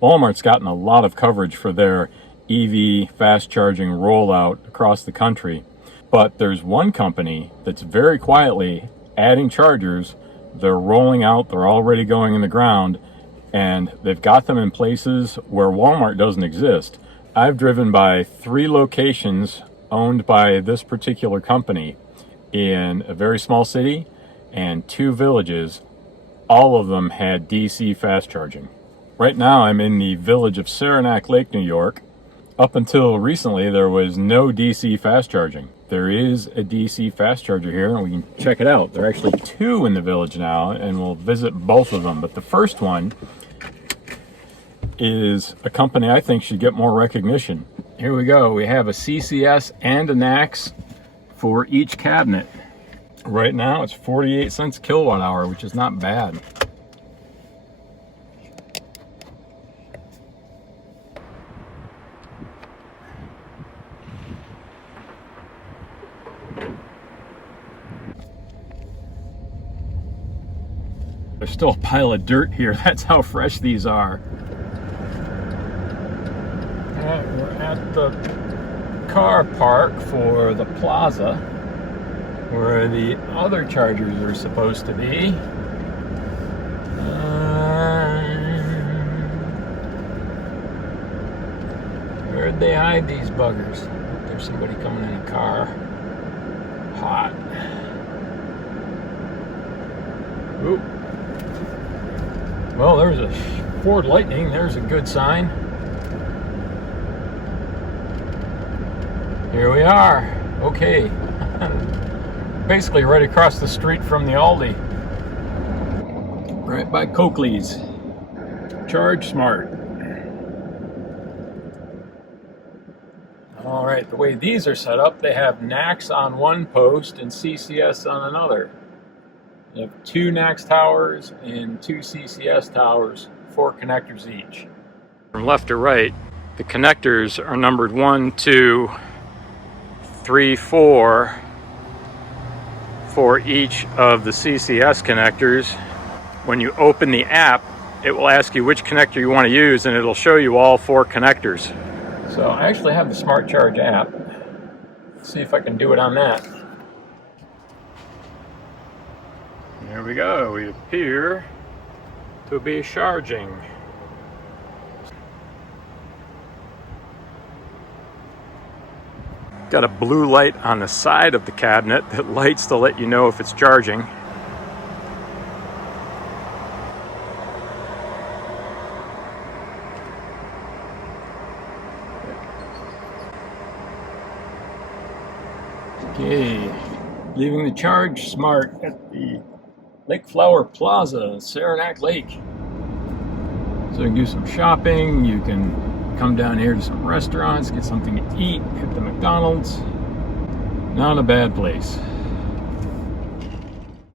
Walmart's gotten a lot of coverage for their EV fast charging rollout across the country, but there's one company that's very quietly adding chargers. They're rolling out, they're already going in the ground, and they've got them in places where Walmart doesn't exist. I've driven by 3 locations owned by this particular company in a very small city and 2 villages. All of them had DC fast charging. Right now I'm in the village of Saranac Lake, New York. Up until recently there was no DC fast charging. There is a DC fast charger here and we can check it out. There are actually 2 in the village now and we'll visit both of them. But the first one is a company I think should get more recognition. Here we go. We have a CCS and a NACS for each cabinet. Right now it's 48 cents a kilowatt hour, which is not bad. There's still a pile of dirt here. That's how fresh these are. We're at the car park for the plaza, where the other chargers are supposed to be. Where'd they hide these buggers? There's somebody coming in a car. Hot. Oop. Well, there's a Ford Lightning. There's a good sign. Here we are. Okay. Basically right across the street from the Aldi. Right by Coakley's. Charge Smart. Alright, the way these are set up, they have NACS on one post and CCS on another. You have 2 NACS towers and 2 CCS towers, 4 connectors each. From left to right, the connectors are numbered 1, 2, 3, 4 for each of the CCS connectors. When you open the app, it will ask you which connector you want to use and it'll show you all 4 connectors. So I actually have the Smart Charge app. Let's see if I can do it on that. There we go, we appear to be charging. Got a blue light on the side of the cabinet that lights to let you know if it's charging. Okay, leaving the Charge Smart at the Lake Plaza, Saranac Lake. So you can do some shopping, you can come down here to some restaurants, get something to eat, hit the McDonald's. Not a bad place.